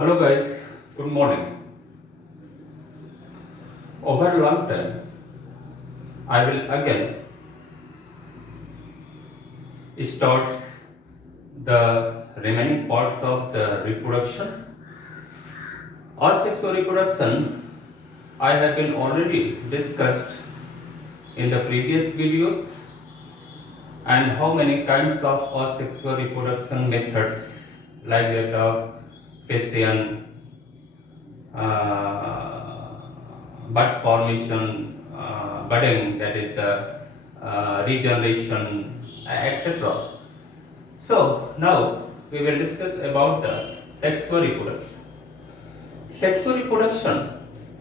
Hello guys, good morning. Over a long time, I will again start the remaining parts of the reproduction. Asexual reproduction I have been already discussed in the previous videos, and how many kinds of asexual reproduction methods like that of Fission, bud formation, budding, that is regeneration, etc. So now we will discuss about the sexual reproduction. Sexual reproduction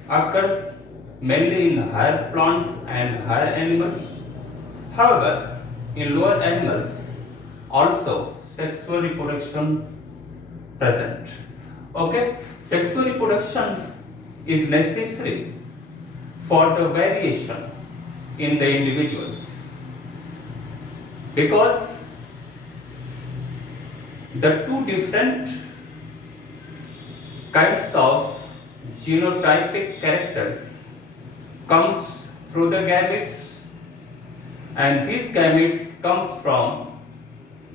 occurs mainly in higher plants and higher animals. However, in lower animals also sexual reproduction present. Okay, sexual reproduction is necessary for the variation in the individuals, because the two different kinds of genotypic characters comes through the gametes, and these gametes comes from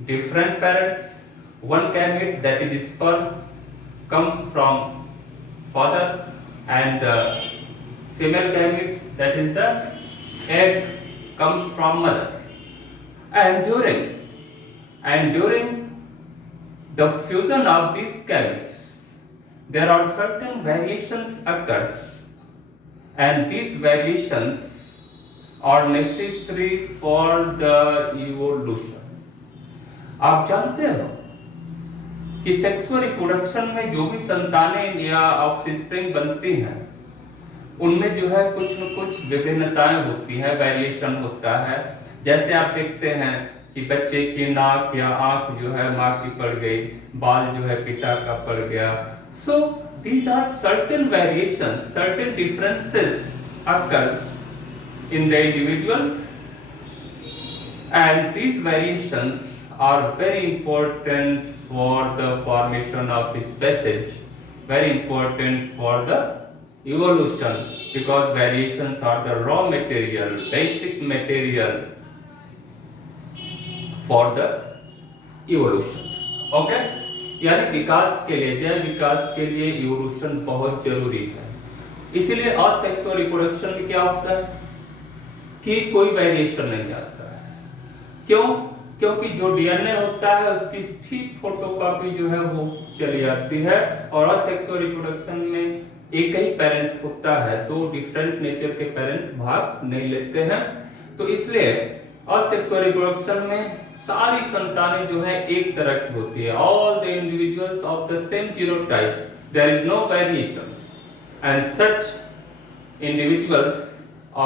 different parents. One gamete, that is sperm, comes from father, and the female gamete, that is the egg, comes from mother. And during the fusion of these gametes, there are certain variations occurs, and these variations are necessary for the evolution. आप जानते हो कि sexual reproduction में जो भी संतानें या offspring बनती हैं, उनमें जो है कुछ न कुछ विभिन्नताएं होती हैं, वेरिएशन होता है। जैसे आप देखते हैं कि बच्चे की नाक या आंख जो है माँ की पड़ गई, बाल जो है पिता का पड़ गया। सो these are certain variations, certain differences occurs in the individuals, and these variations are very important for the formation of species, very important for the evolution, because variations are the raw material, basic material for the evolution. Okay, यानी विकास के लिए, जैव विकास के लिए evolution बहुत जरूरी है। इसीलिए असेक्सुअल रिप्रोडक्शन में क्या होता है कि कोई वेरिएशन नहीं आता है। क्यों? क्योंकि जो डीएनए होता है उसकी ठीक फोटोकॉपी जो है वो चली जाती है, और असेक्सुअल रिप्रोडक्शन में एक ही पेरेंट होता है, दो डिफरेंट नेचर के पेरेंट भाग नहीं लेते हैं। तो इसलिए असेक्सुअल रिप्रोडक्शन में सारी संतानें जो है एक तरह की होती है। All the individuals of the same genotype, there is no variations, and such individuals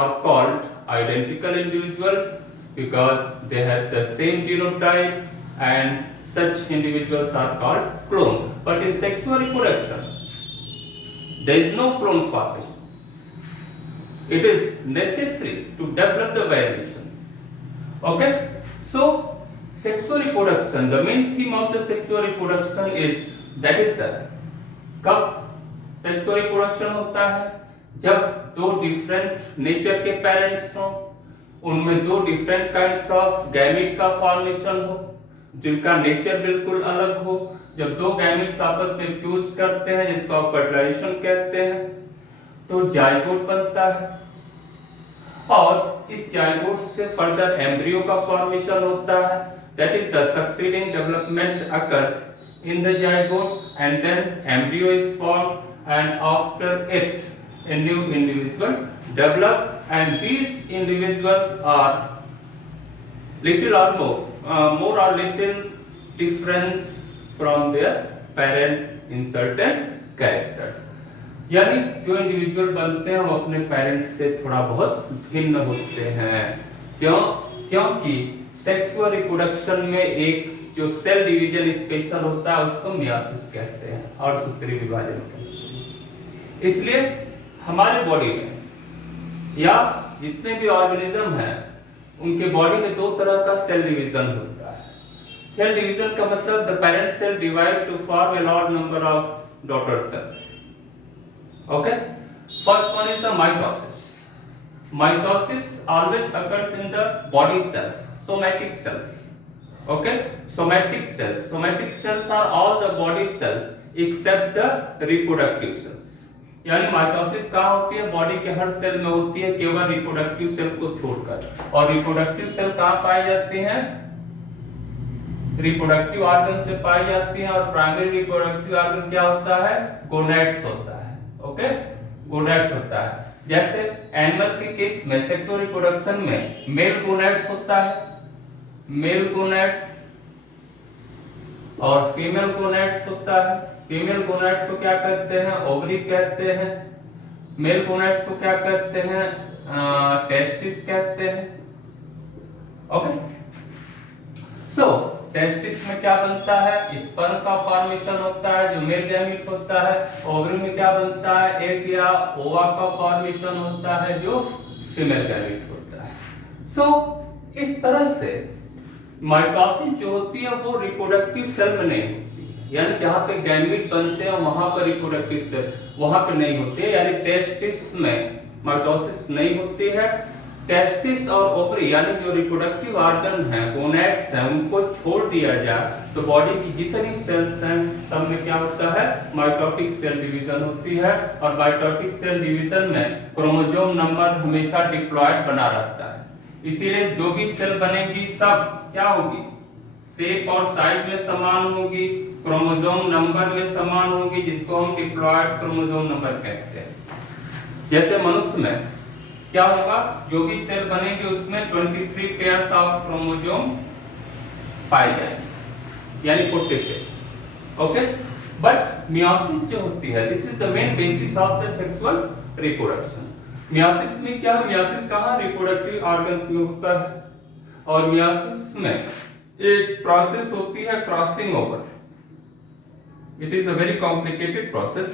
are called identical individuals because they have the same genotype, and such individuals are called clone. But in sexual reproduction, there is no clone formation. It is necessary to develop the variations. Okay, so sexual reproduction, the main theme of the sexual reproduction is, that is the कब sexual reproduction होता है? जब दो different nature के parents हों, उनमें दो different kinds of gamete का फॉर्मेशन हो, जिनका नेचर बिल्कुल अलग हो। जब दो गैमेट्स आपस में फ्यूज करते हैं, जिसको आप फर्टिलाइजेशन कहते हैं, तो जाइगोट बनता है, और इस जाइगोट से फर्दर एम्ब्रियो का फॉर्मेशन होता है। That is the succeeding development occurs in the zygote, and then embryo is formed, and after it a new individual develop, and these individuals are little or more or little difference from their parent in certain characters. यानी जो individual बनते हैं वो अपने parents से थोड़ा बहुत भिन्न होते हैं। क्यों? क्योंकि सेक्सुअल रिप्रोडक्शन में एक जो सेल डिवीजन स्पेशल होता है उसको मियोसिस कहते हैं, और सूत्री विभाजन कहते हैं। इसलिए हमारे बॉडी में या जितने भी ऑर्गेनिज्म हैं उनके बॉडी में दो तरह का सेल डिवीजन होता है। सेल डिवीजन का मतलब the parent cell divide to form a large number of daughter cells. Okay, first one is the mitosis. Mitosis always occurs in the body cells, somatic cells. Okay, somatic cells. Somatic cells are all the body cells except the reproductive cells. यानी mitosis कहाँ होती है? Body के हर cell में होती है, केवल reproductive cell को छोड़कर। और रिप्रोडक्टिव सेल कहाँ पाई जाती हैं? रिप्रोडक्टिव ऑर्गन से पाई जाती हैं। और प्राइमरी रिप्रोडक्टिव ऑर्गन क्या होता है? गोनैड्स होता है। ओके, गोनैड्स होता है। जैसे एनिमल के केस में सेक्सुअल रिप्रोडक्शन में मेल गोनैड्स होता है, मेल गोनैड्स, और फीमेल गोनैड्स होता है। फीमेल गोनैड्स को क्या कहते हैं? ओवरी कहते हैं। मेल गोनैड्स को क्या कहते हैं? टेस्टिस कहते हैं। ओके, सो टेस्टिस में क्या बनता है? स्पर्म का फॉर्मेशन होता है जो मेल गैमीट होता है। ओवरी में क्या बनता है? एग या ओवा का फॉर्मेशन होता है जो फीमेल गैमीट होता है। सो इस तरह से माइटोसिस जो होती है वो रिप्रोडक्टिव सेल में नहीं होती है, यानी जहाँ पे गैमीट बनते हैं वहां पर रिप्रोडक्टिव सेल वहां पे नहीं होती है, यानी टेस्टिस में माइटोसिस नहीं होती है। टेस्टिस और ओवरी यानी जो रिप्रोडक्टिव ऑर्गन है, गोनैड्स हैं, उनको छोड़ दिया जाए तो बॉडी की जितनी सेल्स हैं सब में क्या होता है? माइटोटिक सेल डिवीजन होती है। और माइटोटिक सेल डिवीजन में क्रोमोसोम नंबर हमेशा डिप्लॉयड बना रहता है। इसीलिए जो भी सेल बनेगी सब क्या होगी? शेप और साइज में समान होगी, क्रोमोसोम नंबर में समान होगी, जिसको हम डिप्लॉयड क्रोमोसोम नंबर कहते हैं। जैसे मनुष्य में क्या होगा? जो भी सेल बनेगी उसमें 23 पेयर्स ऑफ क्रोमोसोम पाए जाएंगे, यानी 46। ओके, बट मियोसिस जो होती है, this is the main basis of the sexual reproduction. Meiosis में क्या है? मियोसिस कहाँ? रिप्रोडक्टिव ऑर्गन्स में होता है। और मियोसिस में एक प्रोसेस होती है crossing over. It is a very complicated process.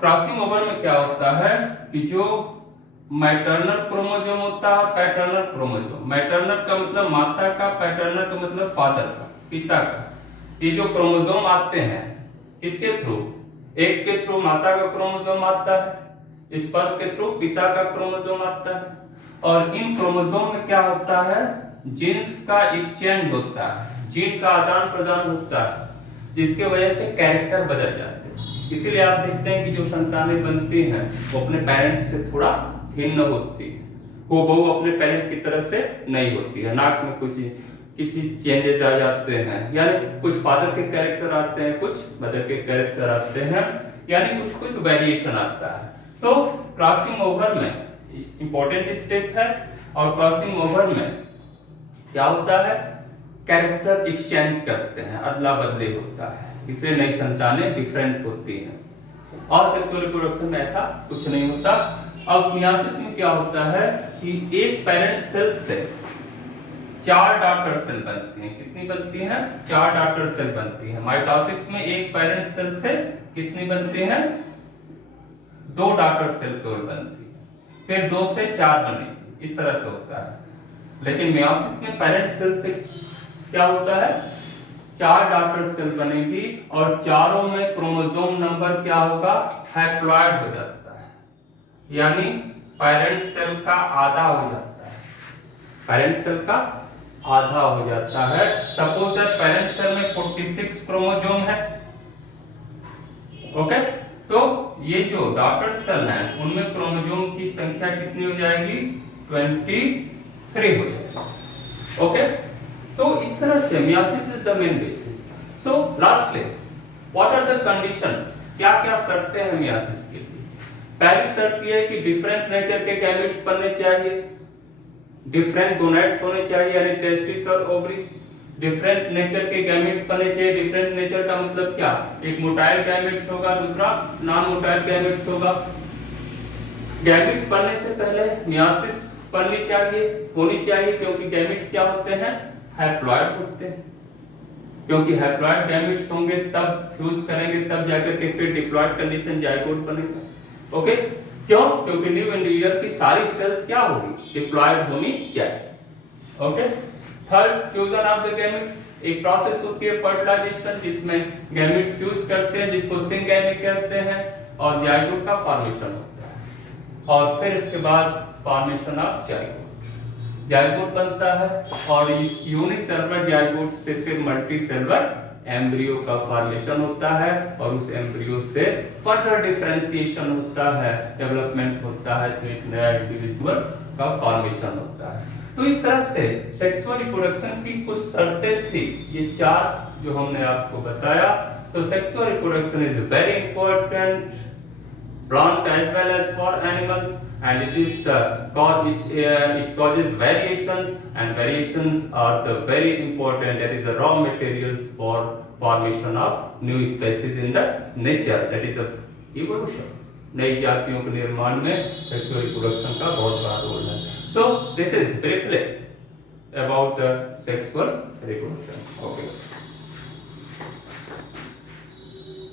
Crossing over में क्या होता है कि जो मैटरनल क्रोमोसोम होता है, पैटर्नल क्रोमोसोम, मैटरनल का मतलब माता का, पैटर्नल का मतलब फादर का, पिता का। ये जो क्रोमोसोम आते हैं किसके थ्रू? एक के थ्रू माता का क्रोमोसोम आता है, स्पर्म के थ्रू पिता का क्रोमोसोम आता है। और इन क्रोमोसोम में क्या होता है? जीन्स का एक्सचेंज होता है, जीन का आदान प्रदान होता है, जिसके वजह से कैरेक्टर बदल जाते हैं। इसीलिए आप देखते हैं कि जो संतानें बनती हैं वो अपने पेरेंट्स से थोड़ा भिन्न होती है, वो बहु अपने पेरेंट की तरह से नहीं होती है। नाक में कुछ किसी चेंजेस आ जाते हैं, यानी कुछ फादर के कैरेक्टर आते हैं, कुछ मदर के कैरेक्टर आते हैं, यानी कुछ कुछ वेरिएशन आता है। सो क्रॉसिंग ओवर में इंपॉर्टेंट स्टेप है। और क्रॉसिंग ओवर में क्या होता है? कैरेक्टर एक्सचेंज करते हैं, अदला बदली होता है, इससे नई संतानें डिफरेंट होती हैं। और सेक्सुअल रिप्रोडक्शन में ऐसा कुछ नहीं होता। अब मियोसिस में क्या होता है कि एक पेरेंट सेल से 4 डॉटर सेल बनती हैं। कितनी बनती हैं? 4 डॉटर सेल बनती हैं। माइटोसिस में एक पेरेंट सेल से कितनी बनती हैं? 2 डॉटर सेल केवल बनती है, फिर 2 से 4 बनेगी, इस तरह से होता है। लेकिन मियोसिस में पेरेंट सेल से क्या होता है? 4 डॉटर सेल बनेगी और चारों में क्रोमोसोम नंबर क्या होगा? हैप्लॉइड हो जाता है, यानी पेरेंट सेल का आधा हो जाता है। पेरेंट सेल का आधा हो जाता है। सपोज दैट पेरेंट सेल में 46 क्रोमोसोम है। ओके, तो ये जो डॉटर सेल है उनमें क्रोमोसोम की संख्या कितनी हो जाएगी? 23 हो जाएगी। ओके, तो इस तरह से meiosis is the main basis. So lastly what are the condition? क्या क्या शर्तें हैं मियोसिस के लिए? पहली शर्त ये है कि डिफरेंट नेचर के गैमेट्स बनने चाहिए, डिफरेंट गोनैड्स होने चाहिए, यानी टेस्टिस और ओवरी। डिफरेंट नेचर के गैमेट्स बने चाहिए। डिफरेंट नेचर का मतलब क्या? एक मोटाइल गैमेट्स होगा, दूसरा नॉन मोटाइल गैमेट्स होगा। गैमेट्स बनने से पहले मियोसिस बननी चाहिए, होनी चाहिए, क्योंकि गैमेट्स क्या होते हैं? हैप्लॉइड होते हैं। क्योंकि हैप्लॉइड गैमेट्स होंगे तब फ्यूज करेंगे, तब जाकर के फिर डिप्लॉइड कंडीशन जाइगोट बनेगा। ओके, क्यों? क्योंकि न्यू इंडिविजुअल की सारी सेल्स क्या होगी? डिप्लॉइड होनी चाहिए। Okay, third, fusion of the gametes. एक प्रोसेस होती है फर्टिलाइजेशन, जिसमें गैमेट्स यूज करते हैं जिसको सिंगैमी कहते हैं, और जाइगोट का फॉर्मेशन होता है, और फिर इसके बाद फॉर्मेशन ऑफ जाइगोट बनता है, और इस यूनिसेलुलर जाइगोट से फिर मल्टीसेलुलर एम्ब्रियो का फॉर्मेशन होता है, और उस एम्ब्रियो से फर्दर डिफरेंशिएशन होता है, डेवलपमेंट होता है, तो एक नया इंडिविजुअल का फॉर्मेशन होता है। तो इस तरह से सेक्सुअल रिप्रोडक्शन की कुछ शर्तें थी, ये 4 जो हमने आपको बताया। तो sexual reproduction is very important plant as well as for animals, and it is it causes variations, and variations are the very important, that is the raw materials for formation of new species in the nature, that is the evolution. नई जातियों के निर्माण में sexual reproduction का बहुत बड़ा role है। So this is briefly about the sexual reproduction. Okay.